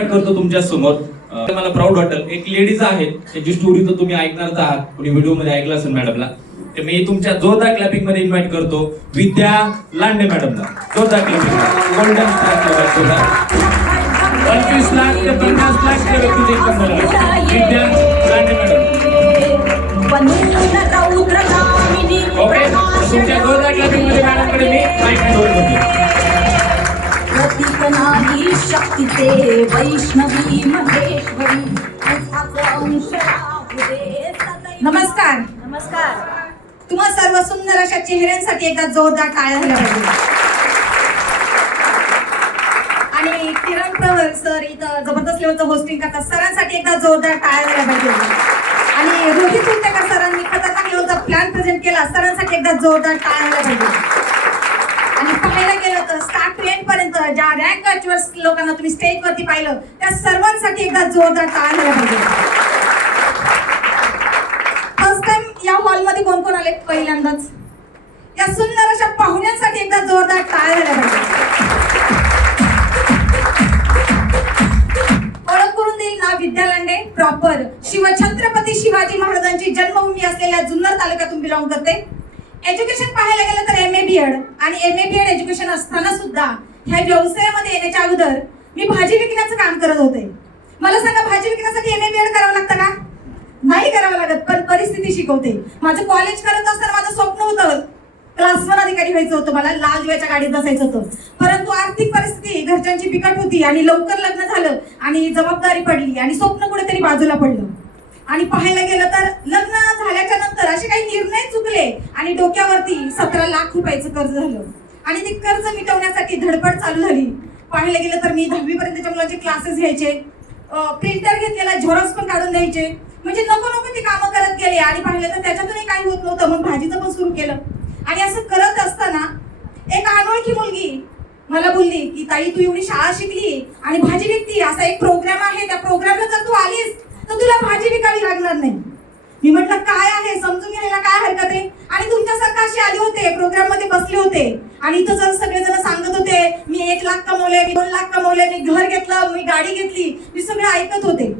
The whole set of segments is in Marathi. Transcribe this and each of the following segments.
करतो तुमच्या समोर. मला प्राऊड वाटेल. एक लेडीज आहे त्याची स्टोरी तर तुम्ही ऐकणारच आहात, कोणी व्हिडिओ मध्ये ऐकलं असेल मॅडमला. तर मी तुमच्या जोरदार क्लॅपिंग मध्ये इन्व्हाइट करतो विद्या लांडे मॅडमला. जोरदार क्लॅपिंग. गोल्डन स्टार 25 लाख ते 50 लाख व्यक्तीचे इन्कम झालं. विद्या लांडे मॅडम. ओके, तुमच्या जोरदार क्लॅपिंग मध्ये मॅडमकडे मी माईक हँड ओव्हर करतो. प्रतीकनारी शक्तीचे वैष्णवी महेश्वरी. नमस्कार. नमस्कार. तुम्हा सर्व सुंदर अशा चेहऱ्यांसाठी एकदा जोरदार टाळ्या झाल्या पाहिजे. आणि किरण प्रवर सर इथं जबरदस्त लेवलचं होस्टिंग करतात, सरांसाठी एकदा जोरदार टाळ्या झाल्या पाहिजे. आणि रोहित उल्टेकर सरांनी खतरनाक लेवलचा प्लॅन प्रेझेंट केला, सरांसाठी एकदा जोरदार टाळ्या झाल्या पाहिजे. आणि पाहायला गेलं तर स्टार्ट टू एंड पर्यंत ज्या रँक अचीव्हर्स लोकांना तुम्ही स्टेजवरती पाहिलं त्या सर्वांसाठी एकदा जोरदार टाळ्या झाल्या पाहिजे. फर्स्ट टाइम या हॉलमध्ये कोण कोण आले पहिल्यांदाच? या सुंदर अशा पाहुण्यांसाठी एकदा जोरदार टाळ्या झाल्या पाहिजे. ओळख करून देईल ना, विद्या लांडे प्रॉपर शिवछत्रपती शिवाजी महाराजांची जन्मभूमी असलेल्या जुन्नर तालुक्यातून बिलॉंग करते. एज्युकेशन पाहायला गेलं तर एम ए बी एड आणि M A B Ed education असताना सुद्धा ह्या व्यवसायामध्ये येण्याच्या अगोदर मी भाजी विकण्याचं काम करत होते. मला सांगा, भाजी विकण्यासाठी एम ए बी एड करावं लागतं का? नाही करावं लागत, पण परिस्थिती शिकवते. माझं कॉलेज करत असताना माझं स्वप्न होतं क्लास 1 अधिकारी व्हायचं होतं, मला लाल दिव्याच्या गाडीत बसायचं होतं. परंतु आर्थिक परिस्थिती घरच्यांची बिकट होती आणि लवकर लग्न झालं आणि जबाबदारी पडली आणि स्वप्न कुठेतरी बाजूला पडलं. आणि पाहायला गेलं तर लग्न झाल्याच्या नंतर असे काही निर्णय चुकले आणि डोक्यावरती 17 लाख रुपयाचं कर्ज झालं आणि ते कर्ज मिटवण्यासाठी धडपड चालू झाली. पाहायला गेलं तर मी 10वी पर्यंतच्या मुलांचे क्लासेस घ्यायचे, प्रिंटर घेतलेला, झेरॉक्स पण काढून द्यायचे, म्हणजे नको ती कामं करत गेले. आणि पाहिलं तर त्याच्यातूनही काही होत नव्हतं, मग भाजीचं पण सुरू केलं. आणि असं करत असताना एक अनोळखी मुलगी मला बोलली की ताई, तू एवढी शाळा शिकली आणि भाजी विकती, असा एक प्रोग्राम आहे, त्या प्रोग्रामला जर तू आलीस तर तुला भाजी विकावी लागणार नाही. मी म्हटलं काय आहे, समजून घ्यायला काय हरकत आहे. आणि तुमच्यासारखं असे आले होते, प्रोग्राम मध्ये बसले होते आणि इथं जर सगळेजण सांगत होते मी 1 लाख कमवले, मी 2 लाख कमवले, मी घर घेतलं, मी गाडी घेतली, मी सगळं ऐकत होते.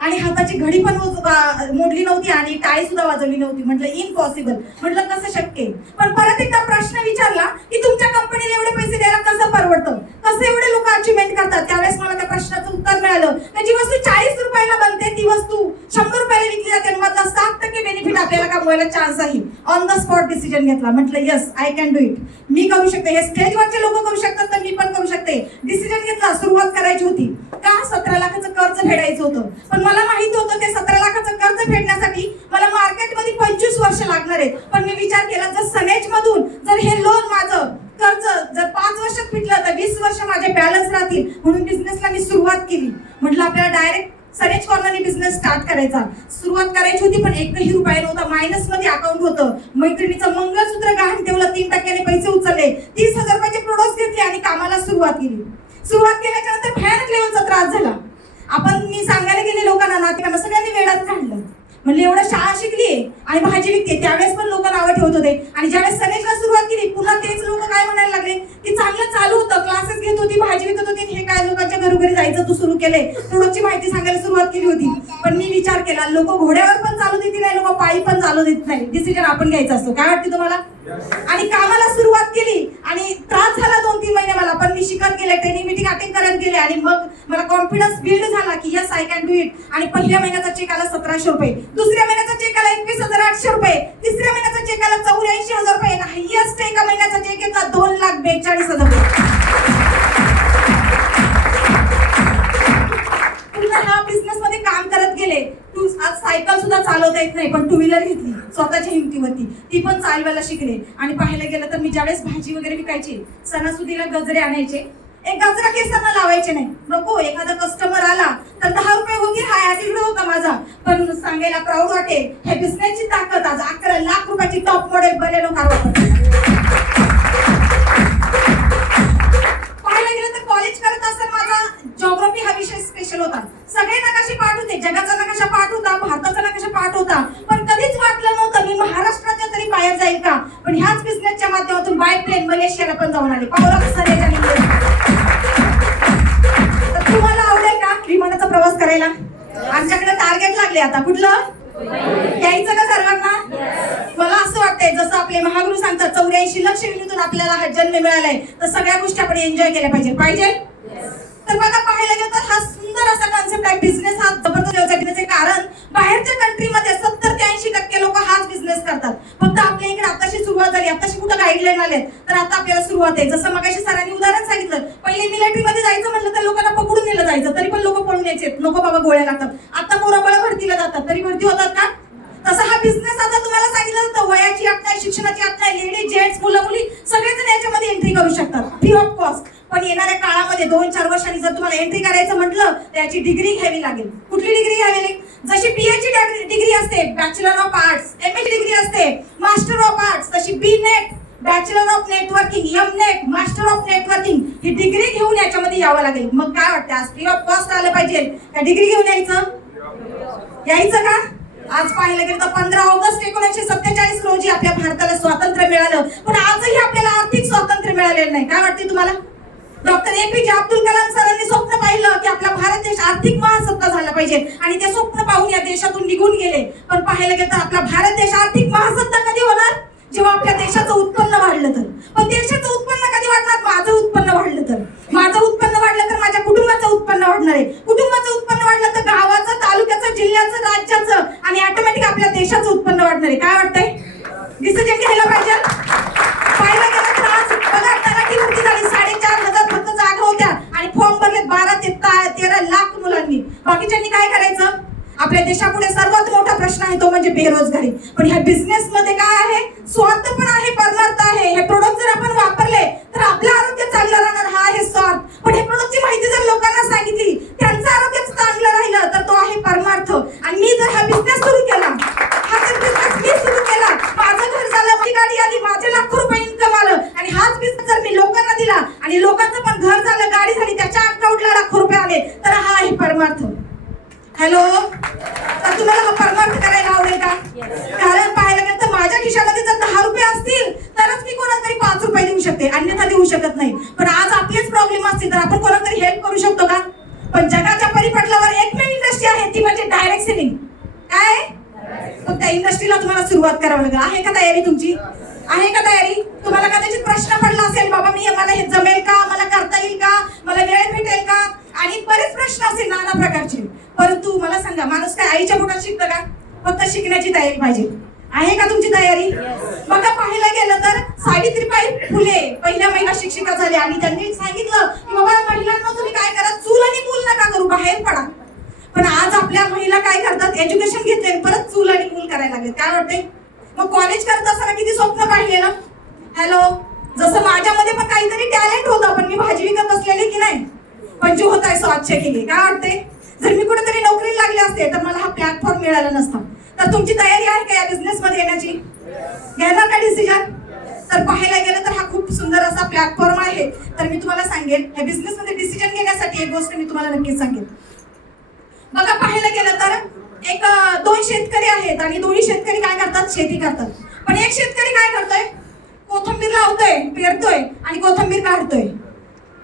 आणि हाताची घडी पण मोडली नव्हती आणि टाळी सुद्धा वाजवली नव्हती. म्हटलं इम्पॉसिबल. म्हटलं कसं शक्य? पण परत एकदा प्रश्न विचारला की तुमच्या कंपनीला एवढे पैसे द्यायला कसं परवडतं, कसं एवढे लोक अचिव्हमेंट करतात? त्यावेळेस मला त्या प्रश्नाचं उत्तर मिळालं, जी वस्तू 40 रुपयाला बनते ती वस्तू 100 रुपयाला विकली जाते, मधला 7% बेनिफिट आपल्याला कमवायला चान्स आहे. ऑन द स्पॉट डिसिजन घेतला. म्हटलं yes, I can do it. मी करू शकते, हे स्टेजवरचे लोक करू शकतात तर मी पण करू शकते. डिसिजन घेतला, सुरुवात करायची होती. का? 17 लाखाचं कर्ज फेडायचं होतं. पण मला माहित होतं ते 17 लाखाचं कर्ज फेडण्यासाठी मला मार्केटमध्ये 25 वर्ष लागणार आहेत. पण मी विचार केला, जर सनेज मधून जर हे लोन माझं कर्ज जर 5 वर्षात फिटलं तर 20 वर्ष माझे बॅलन्स राहतील. म्हणून बिझनेसला मी सुरुवात केली. म्हटलं आपल्याला डायरेक्ट सनेज कॉर्नरने बिझनेस स्टार्ट करायचा. सुरुवात करायची होती, पण 1ही रुपया नव्हता. मायनस मध्ये अकाउंट होतं. मैत्रिणीचं मंगळसूत्र गहाण ठेवलं, 3% पैसे उचलले, 30,000 रुपयाचे प्रोडक्ट्स घेतले आणि कामाला सुरुवात केली. सुरुवात केल्याच्या नंतर भयानक लेवलचा त्रास झाला. मी सांगायला गेले लोकांना, नातेवाईकांना, सगळ्यांनी वेडात काढलं. म्हणजे एवढं शाळा शिकली आणि भाजी विकते, त्यावेळेस पण लोक नावं ठेवत होते. आणि ज्यावेळेस सनेजला सुरुवात केली, पुन्हा तेच लोक काय म्हणायला लागले की चांगलं चालू होतं, क्लासेस घेत होती, भाजी विकत होती, हे काय लोकांच्या घरोघरी जायचं तू सुरू केले, प्रोडक्टची माहिती सांगायला सुरुवात केली होती. पण मी विचार केला, लोक घोड्यावर पण चालू देत नाही, लोक पायी पण चालू देत नाही. डिसिजन आपण घ्यायचा असतो. काय वाटते तुम्हाला? आणि कामाला सुरुवात केली आणि त्रास झाला 2-3 महिने मला, पण मी शिकत गेले, ट्रेनिंग मीटिंग अटेंड करत गेले आणि मग मला कॉन्फिडन्स बिल्ड झाला की yes, I can do it. आणि पहिल्या महिन्याचा चेक आला 1700 रुपये, दुसऱ्या महिन्याचा चेक आला 21,800 रुपये, तिसऱ्या महिन्याचा चेक आला 84,000 रुपये, हायएस्ट एका महिन्याचा चेक घेतला 2,42,000 रुपये. हा बिझनेस मध्ये काम करत गेले. आज सायकल सुद्धा चालवता येत नाही, पण 2 व्हीलर घेतली स्वतःच्या हिमतीवरती, ती पण चालवायला शिकले. आणि पाहायला गेलं तर मी ज्यावेळेस भाजी वगैरे विकायची, सणासुदीला गजरे आणायचे. एक गजरा केसांना लावायचे नाही, नको एखादा कस्टमर आला तर 10 रुपये होती, हा ऍटिट्यूड होता माझा. पण सांगायला प्राऊड वाटेल, हे बिझनेसची ताकद. आज 11 लाख रुपयाची टॉप मॉडेल बलेनो कार वापरते. पाहायला गेलं तर कॉलेज करत असताना माझा जॉग्राफी हा विषय स्पेशल होता. सगळे नकाशे पाठ होते, जगाचा नकाशा पाठ होता, भारताचा नकाशा पाठ होता, पण कधीच वाटलं नव्हतं मी महाराष्ट्राच्या तरी बाहेर जाईल का. पण ह्याच बिझनेसच्या माध्यमातून बाय प्लेन मलेशियाला पण जाऊन आले. पावरा सरेज आणि तुम्हाला आवडेल का? करायला? आमच्याकडे टार्गेट लागले आता कुठलं यायचं का सर्वांना? मला असं वाटतंय जसं आपले महागुरु सांगतात 84 लक्ष योनीतून आपल्याला हा जन्म मिळालाय तर सगळ्या गोष्टी आपण एन्जॉय केल्या पाहिजे. तर बघा पाहायला गेलं तर हा सुंदर असा कॉन्सेप्ट आहे. बिझनेस हा जबरदस्त व्यवसाय बिझनेस कारण बाहेरच्या कंट्रीमध्ये 70 ते 80% लोक हाच बिझनेस करतात. फक्त आपल्या इकडे आताशी सुरुवात झाली, आताशी कुठं गाईडलाईन आले तर आता आपल्याला सुरुवात आहे. जसं मगाशी सरांनी उदाहरण सांगितलं, पहिले मिलिटरीमध्ये जायचं म्हटलं तर लोकांना पकडून नेलं जायचं, तरी पण लोक पळून यायचे, नको बाबा गोळ्या लागतात. आता मोराबळ भरतीला जातात, तरी भरती होतात का? तसा हा बिझनेस आता तुम्हाला सांगितलं तर वयाची अट नाही, शिक्षणाची अट नाही, लेडीज जेंट्स मुलं मुली सगळेजण याच्यामध्ये एंट्री करू शकतात फ्री ऑफ कॉस्ट. पण येणाऱ्या काळामध्ये 2-4 वर्षांनी जर तुम्हाला एंट्री करायचं म्हटलं तर याची डिग्री घ्यावी लागेल. कुठली डिग्री घ्यावी लागेल? जशी पीएचडी डिग्री असते, बॅचलर ऑफ आर्ट्स, एमएच डिग्री असते, मास्टर ऑफ आर्ट्स, तशी B net, bachelor of networking, M net, master of networking ही डिग्री घेऊन याच्यामध्ये यावं लागेल. मग काय वाटतं आज फ्री ऑफ कॉस्ट आलं पाहिजे का डिग्री घेऊन यायचं का? आज पाहिलं गेलं तर 15 ऑगस्ट 1947 रोजी आपल्या भारताला स्वातंत्र्य मिळालं, पण आजही आपल्याला आर्थिक स्वातंत्र्य मिळालेलं नाही. काय वाटते तुम्हाला? डॉक्टर एपीजे अब्दुल कलाम सरांनी स्वप्न पाहिलं की आपला भारत देश आर्थिक महासत्ता झाला पाहिजे आणि ते स्वप्न पाहून या देशातून निघून गेले. पण पाहायला गेलं तर आपला भारत देश आर्थिक महासत्ता कधी होणार? जेव्हा आपल्या देशाचं उत्पन्न वाढलं तर. पण देशाचं उत्पन्न कधी वाढणार? माझं उत्पन्न वाढलं तर. माझं उत्पन्न वाढलं तर माझ्या कुटुंबाचं उत्पन्न वाढणार आहे. कुटुंबाचं उत्पन्न वाढलं तर गावाचं, तालुक्याचं, जिल्ह्याचं, राज्याचं आणि ऑटोमॅटिक आपल्या देशाचं उत्पन्न वाढणार आहे. काय वाटतंय? डिसिजन घ्यायला पाहिजे. पाहायला गेलं तर आज बघा तलाठी भरती झाली, 4,500 फक्त जागा होत्या आणि फॉर्म भरले 12 ते 13 लाख मुलांनी. बाकीच्यांनी काय करायचं? आपल्या देशापुढे सर्वात मोठा प्रश्न आहे तो म्हणजे बेरोजगारी. पण ह्या बिझनेस मध्ये काय आहे? स्वार्थ पण आहे, परमार्थ आहे. हे प्रोडक्ट जर आपण वापरले तर आपलं आरोग्य चांगलं राहणार, हा आहे स्वार्थ. पण हे प्रोडक्टची माहिती जर लोकांना सांगितली, त्यांचं आरोग्य चांगलं राहिलं तर तो आहे परमार्थ. आणि मी जर हा बिझनेस सुरू केला, हा जर बिझनेस मी सुरू केला, माझं घर झालं, माझी गाडी आली, माझे लाखो रुपये इन्कम आलं आणि हाच बिझनेस जर मी लोकांना दिला आणि लोकांचं पण घर झालं, गाडी झाली, त्याच्या अकाउंटला लाखो रुपये आले तर हा आहे परमार्थ. हॅलो, तर तुम्हाला हा परमार्थ करायला आवडेल का? कारण पाहायला गेलं तर माझ्या खिशामध्ये जर 10 रुपये असतील तरच मी कोणाला तरी 5 रुपये देऊ शकते, अन्यथा देऊ शकत नाही. पण आज आपलेच प्रॉब्लेम असतील तर आपण कोणाला तरी हेल्प करू शकतो का? पण जगाच्या परिपटलावर एकमेव इंडस्ट्री आहे ती म्हणजे डायरेक्ट सेलिंग. काय? पण त्या इंडस्ट्रीला तुम्हाला सुरुवात करावी लागेल. आहे का तयारी तुमची? आहे का तयारी? तुम्हाला कदाचित प्रश्न पडला असेल, बाबा मला हे जमेल का, मला करता येईल का, मला वेळ भेटेल का, आणि बरेच प्रश्न असतील नाना प्रकारचे. परंतु मला सांगा, माणूस काय आईच्या पोटात शिकतं का? फक्त शिकण्याची तयारी पाहिजे. आहे का तुमची तयारी? बघा पाहायला गेलं तर सावित्रीबाई फुले पहिल्या महिला शिक्षिका झाल्या आणि त्यांनी सांगितलं की बाबा महिलांना तुम्ही काय करा, चूल आणि मूल नका करू, बाहेर पडा. पण आज आपल्या महिला काय करतात? एज्युकेशन घेतले परत चूल आणि मूल करायला लागले. काय वाटते? मग कॉलेज करत असताना किती स्वप्न पाहिले ना? हॅलो, जसं माझ्यामध्ये पण काहीतरी टॅलेंट होतं, पण मी भाजी विकत बसलेली की नाही, पण जो होता स्वच्छ केली. काय वाटते? जर मी कुठेतरी नोकरी लागले असते तर मला हा प्लॅटफॉर्म मिळाला नसता. तर तुमची तयारी आहे का या बिझनेस मध्ये येण्याची? घेणार का डिसिजन? तर पाहायला गेलं तर हा खूप सुंदर असा प्लॅटफॉर्म आहे. तर मी तुम्हाला सांगेन या बिझनेस मध्ये डिसिजन घेण्यासाठी एक गोष्ट मी तुम्हाला नक्कीच सांगेन. बघा पाहायला गेलं तर 2 शेतकरी आहेत आणि दोन्ही शेतकरी काय करतात? शेती करतात. पण एक शेतकरी काय करतोय? कोथिंबीर लावतोय, पेरतोय आणि कोथिंबीर काढतोय.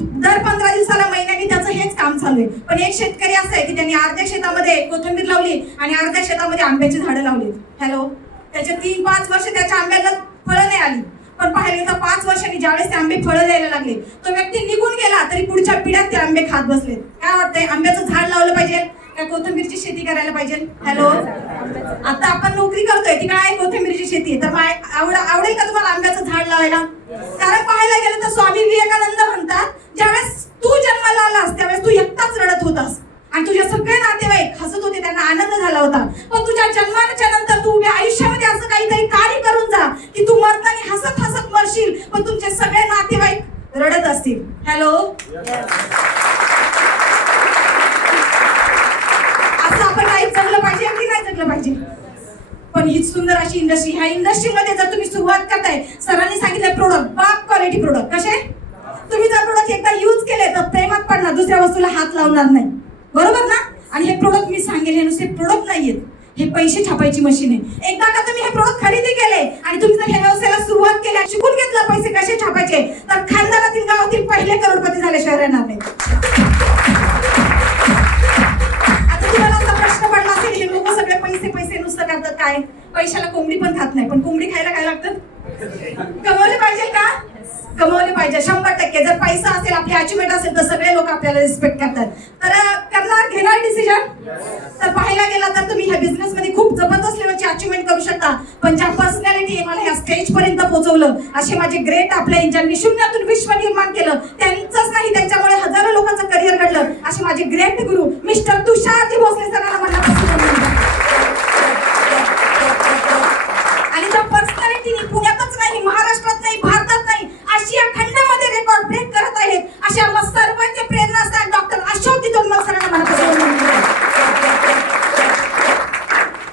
दर 15 दिवसाला, महिन्यानी त्याचं हेच काम चालू आहे. पण एक शेतकरी असं आहे की त्यांनी अर्ध्या शेतामध्ये कोथिंबीर लावली आणि अर्ध्या शेतामध्ये आंब्याची झाडं लावली. हॅलो, त्याचे 3-5 वर्ष त्याच्या आंब्याला फळं नाही आली. पण पाहिलं तर 5 वर्षांनी ज्यावेळेस ते आंबे फळं द्यायला लागले, तो व्यक्ती निघून गेला तरी पुढच्या पिढ्यात ते आंबे खात बसले. काय वाटतंय? आंब्याचं झाड लावलं पाहिजे का कोथिंबीरची शेती करायला पाहिजे? हॅलो, आता आपण नोकरी करतोय ती काय? कोथिंबीरची शेती. तर आवडेल का तुम्हाला आंब्याचं झाड लावायला? कारण पाहायला गेलं तर स्वामी विवेकानंद म्हणतात, ज्यावेळेस तू जन्माला आलास त्यावेळेस तू एकटाच रडत होतास आणि तुझे सगळे नातेवाईक हसत होते, त्यांना आनंद झाला होता. पण तुझ्या जन्माच्या नंतर तू उभ्या आयुष्यामध्ये असं काहीतरी कार्य करून जा की तू मरताना हसत हसत मरशील, पण तुमचे सगळे नातेवाईक रडत असतील. हॅलो, असं आपण लाईफ जगलं पाहिजे की नाही जगलं पाहिजे? पण ही सुंदर अशी इंडस्ट्री, ह्या इंडस्ट्रीमध्ये जर तुम्ही सुरुवात करताय, सरांनी सांगितलं प्रोडक्ट बाप क्वालिटी प्रोडक्ट. कसे? तुम्ही जर प्रोडक्ट एकदा यूज केले तर प्रेमात पडणार, दुसऱ्या वस्तूला हात लावणार नाही, बरोबर ना? आणि हे प्रोडक्ट मी सांगेल हे नुसते प्रोडक्ट नाहीयेत, हे पैसे छापायची मशीन आहे. एकदा का तुम्ही हे प्रोडक्ट खरेदी केले आणि तुम्ही जर ह्या व्यवसायाला सुरुवात केली, शिकून घेतलं पैसे कसे छापायचे, तर खानदानातील गावातील पहिले करोडपती झाल्याशिवाय राहणार नाही. काय? पैशाला कोंबडी पण खात नाही, पण कोंबडी खायला काय लागतं? कमवले पाहिजे का? कमवले पाहिजे 100%. जर पैसा असेल, आपली अचिव्हमेंट असेल, तर सगळे लोक आपल्याला रिस्पेक्ट करतात. तर करणार, घेणार डिसिजन. तर पाहायला गेला तर तुम्ही ह्या बिझनेस मध्ये खूप जबरदस्त लेवलची अचिव्हमेंट करू शकता. पण ज्या पर्सनॅलिटी मला ह्या स्टेज पर्यंत पोहोचवलं, असे माझे ग्रेट आपले ज्यांनी शून्यातून विश्व निर्माण केलं, त्यांचंच नाही, त्यांच्यामुळे हजारो लोकांचं करिअर घडलं, असे माझे ग्रेट गुरु मिस्टर तुषारजी भोसले सरांना मनापासून आणि त्या पर्सनॅलिटीने पुण्यातच नाही, महाराष्ट्रात नाही, भारतात नाही, आशिया खंडामध्ये रेकॉर्ड ब्रेक करत आहेत. अशा सर्वांचे प्रेरणा असतात डॉक्टर अशोक तोंडमल सरांना मनापासून.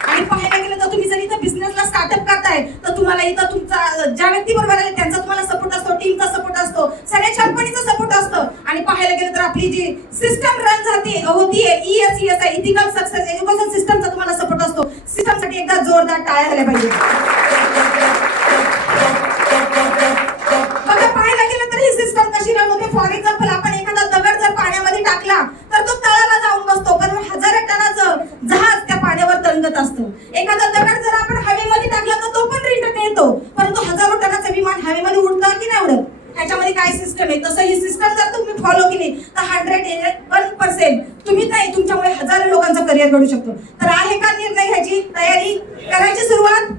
आणि पाहायला गेलं तर तुम्ही जर इथं बिझनेसला स्टार्टअप करताय, तर तुम्हाला इथं तुमचा ज्या व्यक्ती बरोबर आहे त्यांचा तुम्हाला सपोर्ट असतो, टीमचा सपोर्ट असतो, सगळ्या कंपनीचा सपोर्ट असतो. आणि पाहायला गेलं तर आपली जी सिस्टम रन होतीये ESESI इथिकल सक्सेस एज्युकेशन सिस्टमचा तुम्हाला सपोर्ट असतो. सिस्टमसाठी एकदा जोरदार टाळ्या झाल्या पाहिजे. बघा, पाहायला गेलं तर ही सिस्टम कशी रन होते. फॉर एक्झाम्पल, आपण एखादा दगड जर पाण्यामध्ये टाकला तर तो तळाला जाऊन बसतो, पण हजारो टनाचं जहाज त्या पाण्यावर तरंगत असतं. एखादा दगड जर आपण हवेमध्ये टाकला तर तो पण रिटर्न येतो, परंतु हजारो टनाचं विमान हवेमध्ये उडतं की नाही उडत? ह्याच्यामध्ये काय सिस्टम आहे? तसं ही सिस्टम जर तुम्ही फॉलो केली तर 101% तुम्ही नाही, तुमच्यामुळे हजारो लोकांचं करिअर घडू शकतो. तर आहे का निर्णय घ्यायची तयारी, करायची सुरुवात?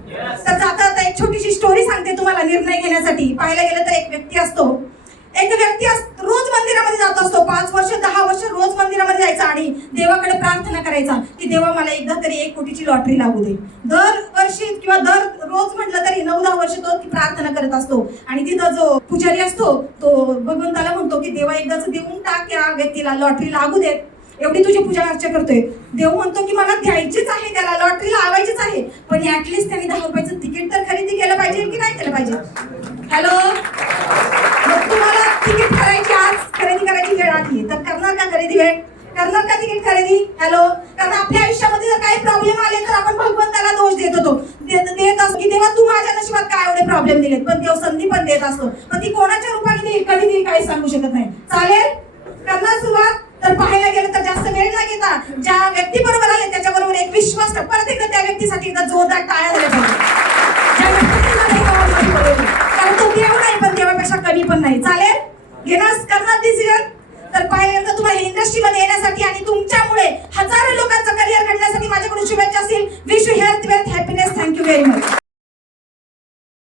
तर जाता जाता एक छोटीशी स्टोरी सांगते तुम्हाला निर्णय घेण्यासाठी. पाहायला गेलं तर एक व्यक्ती रोज मंदिरामध्ये जात असतो. 5 वर्ष 10 वर्ष रोज मंदिरामध्ये जायचा आणि देवाकडे प्रार्थना करायचा की देवा मला एकदा तरी 1 कोटीची लॉटरी लागू दे. दर वर्षी किंवा दर रोज म्हटलं तरी 9-10 वर्ष तो प्रार्थना करत असतो. आणि तिथं जो पुजारी असतो तो भगवंताला म्हणतो की देवा एकदाच देऊन टाक या व्यक्तीला, लॉटरी लागू देत, एवढी तुझी पूजा अर्चा करतोय. देव म्हणतो की मला द्यायचीच आहे, त्याला लॉटरी लावायचीच आहे, पण ऍटलीस्ट त्यांनी 10 रुपयाचं तिकीट तर खरेदी केलं पाहिजे की नाही केलं पाहिजे? हॅलो, मग तुम्हाला तिकीट करायची, आज खरेदी करायची वेळ आली, तर करणार का खरेदी वेळ? करणार का तिकीट खरेदी? हॅलो, कारण आपल्या आयुष्यामध्ये जर काही प्रॉब्लेम आले तर आपण भगवंताला दोष देत होतो, देत असतो की देवा तू माझ्या नशिबात काय एवढे प्रॉब्लेम दिलेत. पण देव संधी पण देत असतो, पण ती कोणाच्या रूपाने देईल, कधी देईल, काही सांगू शकत नाही. चालेल, करणार सुरुवात? तर पाहायला गेलं तर जास्त वेळ न घेता ज्या व्यक्ती बरोबर आले त्याच्याबरोबर एक विश्वास परत एकदा त्या व्यक्तीसाठी एकदा जोरदार टाळ्या झाल्या पाहिजे. कारण तो देव नाही, पण देवापेक्षा कमी पण नाही. चालेल, घेणार, करणार डिसिजन? तर पाहायला गेलं तर तुम्हाला इंडस्ट्रीमध्ये येण्यासाठी आणि तुमच्यामुळे हजारो लोकांचं करिअर घडण्यासाठी माझ्याकडून शुभेच्छा असतील. Wish you health, wealth, happiness. Thank you very much.